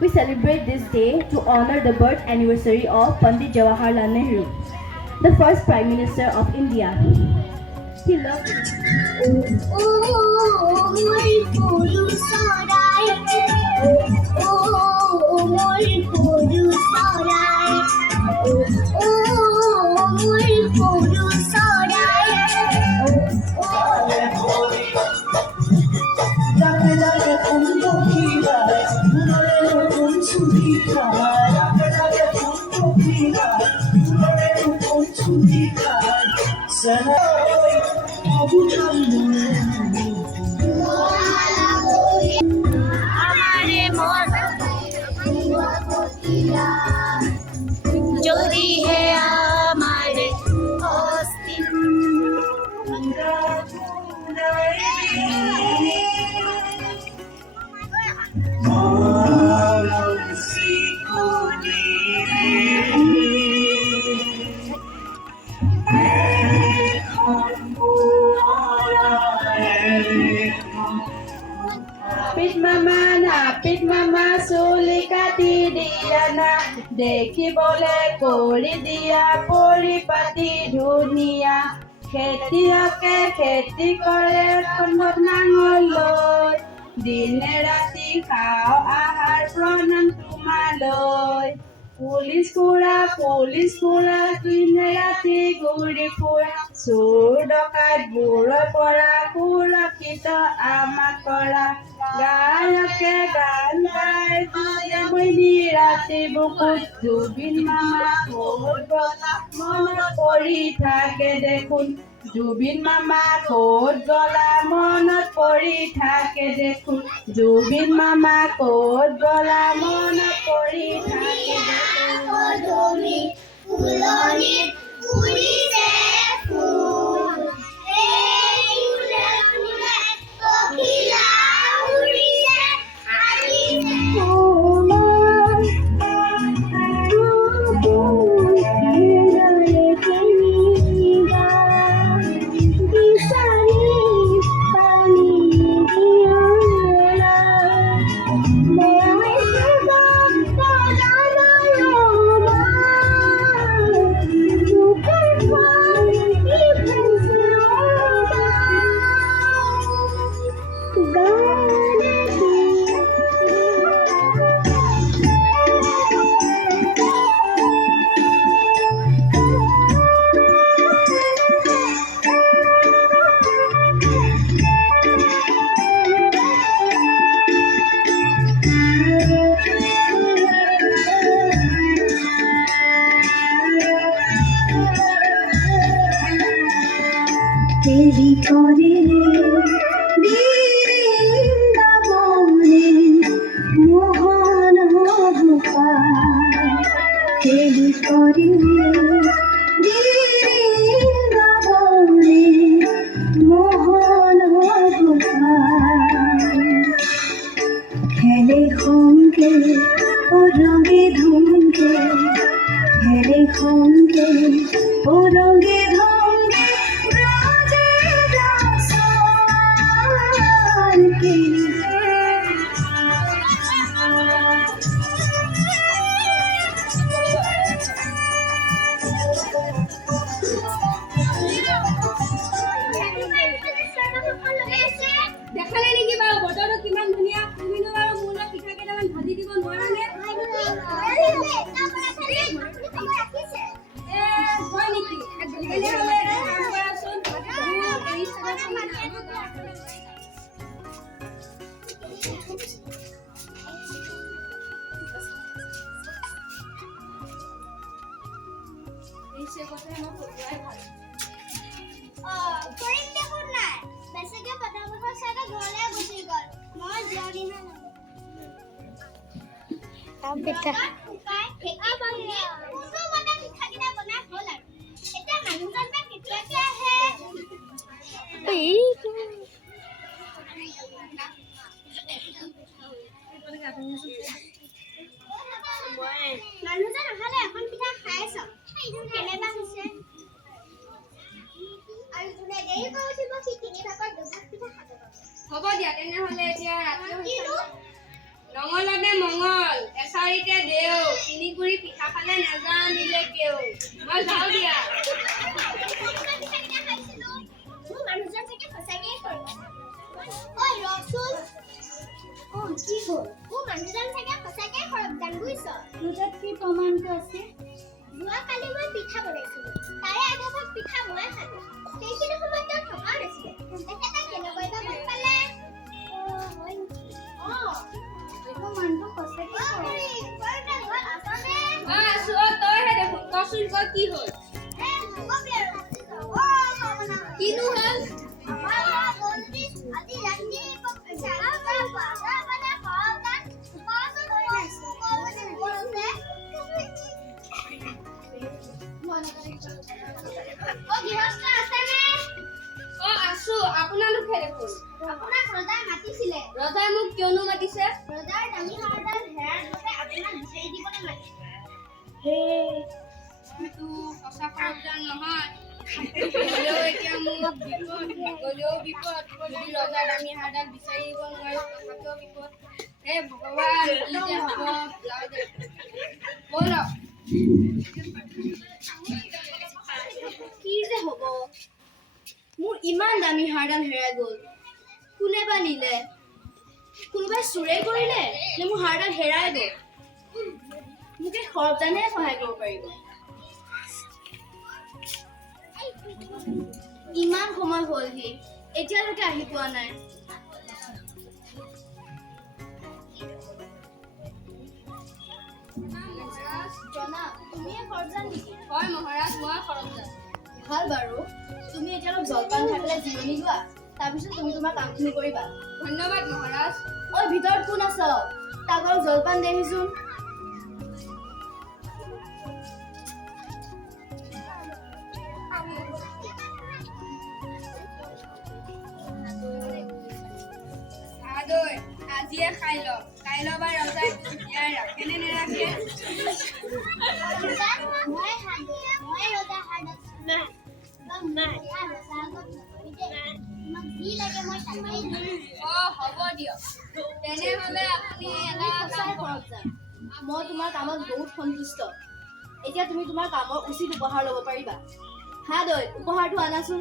We celebrate this day to honor the birth anniversary of Pandit Jawaharlal Nehru, the first Prime Minister of India. He loved যদি হে আমারে অস্তিন পিঠ মামা না পিঠ মামা চুলি কাটি দিয়া না দেখিবলে কৰি দিয়া পৰিপাতি ধুনীয়া খেতিয়কে খেতি কৰে কন্ধত নাঙল লৈ দিনে ৰাতি খাওঁ আহাৰ প্ৰণাম তোমালৈ পুলিচ খুৰা দিনে ৰাতি ঘূৰি ফুৰা চোৰ ডকাইত বোৰৰ পৰা সুৰক্ষিত আমাক কৰা গায়কে গান গাই মইনি ৰাতি বুকুত জুবিন মামা ক'ত গলা মনত পৰি থাকে দেখোন জুবিন মামা ক'ত গলা মনত পৰি থাকে দেখোন জুবিন মামা ক'ত গলা মনত পৰি থাকে দেরি করে বৃন্দাবনে মোহন গোপাল দেরি করে বৃন্দাবনে মোহন গোপাল খেলে সঙ্গে ও রঙে ধঙ্গে খেলে সঙ্গে ও রঙে ধঙ্গে দেখালে নেকি বাৰু বতৰটো কিমান ধুনীয়া তুমিনো বাৰু মোলৈ পিঠা কেইটামান ভাজি দিব নোৱাৰানে হয় নেকি তেনেহ'লে এটা কাম কৰাচোন কৰিম দেখোন নাই বেছিকে পটাপটৰ চাইডে ঘৰলে গুচি গ'ল মই যোৱাৰি নাই পিঠা ঠেকা পালে কোনটো মানে পিঠা কিটা বনাই হ'ল আৰু এতিয়া মানুহজন বা কেতিয়াকে আহে মানুহজন আহালে এখন পিঠা খাই চাওঁ কেনেবা হৈছে আৰু যোনে দেৰিকৈ উঠিব সি তিনি ভাগৰ দুভাগ পিঠা খাব হ'ব দিয়া তেনেহ'লে এতিয়া ৰাতি নঙলতে মঙল এচাৰিতে দেও তিনিকুৰি পিঠা খালে নেজানিলে কেও মই যাওঁ দিয়া মোৰ মানুহজন চাগে সঁচাকেই কৰিব ঐ ৰচোন কি হ'ল মোৰ মানুহজন চাগে সঁচাকেই সৰব গান বুজিছ তোৰ তাত কি প্ৰমাণটো আছে যোৱাকালি মই পিঠা বনাইছিলোঁ তাৰে আধা ভাগ পিঠা মই খালোঁ সেইখিনি সময়ত তেওঁ থকা নাছিলে তেখেতে কেনেকৈ বা গম পালে হয় নেকি মোৰ মানুহটো সঁচাকে আছো তইহে দেখোন কচোন ক কি হ'ল কিনো হ'ল আছো আপোনালোকে দেখোন আপোনাক ৰজাই মাতিছিলে ৰজাই মোক কিয়নো মাতিছে ৰজাৰ দামী হাৰডাল হেৰাৰ বাবে আপোনাক বিচাৰি দিবলৈ মাতিছিলে এইটো সঁচা সৰবজান নহয় হ'লেও এতিয়া মোক গ'লেও বিপদ যদি ৰজাৰ দামী হাৰডাল বিচাৰি দিব নোৱাৰো তথাপিও বিপদ হে ভগৱান কি যে হ'ব যাওঁ দে ব'লক কি যে হ'ব মোৰ ইমান দামী হাৰডাল হেৰাই গ'ল কোনে বা নিলে কোনোবাই চুৰে কৰিলে নে মোৰ হাৰডাল হেৰাই গ'ল মোক এই সৰবজানে সহায় কৰিব পাৰিব ইমান সময় হ'লহি এতিয়ালৈকে আহি পোৱা নাই জনাব তুমিয়ে সৰবজান নেকি হয় মহাৰাজ মই সৰবজান ভাল বাৰু তুমি এতিয়া অলপ জলপান খাই পেলাই জিৰণি লোৱা তাৰপিছত তুমি তোমাৰ কামখিনি কৰিবা ধন্যবাদ মহাৰাজ ঐ ভিতৰত কোন আছ তাক অলপ জলপান দেহিচোন আজিয়ে খাই ল কাইলৈ বা ৰজাই জীয়াই ৰাখে নে নেৰাখে মই ৰজাৰ হাৰডাল তোমাক যি লাগে মই তাকেই দিম হ'ব দিয়ক তেনেহ'লে আপুনি এটা কাম কৰক মই তোমাৰ কামত বহুত সন্তুষ্ট এতিয়া তুমি তোমাৰ কামৰ উচিত উপহাৰ ল'ব পাৰিবা হা দৈ উপহাৰটো আনাচোন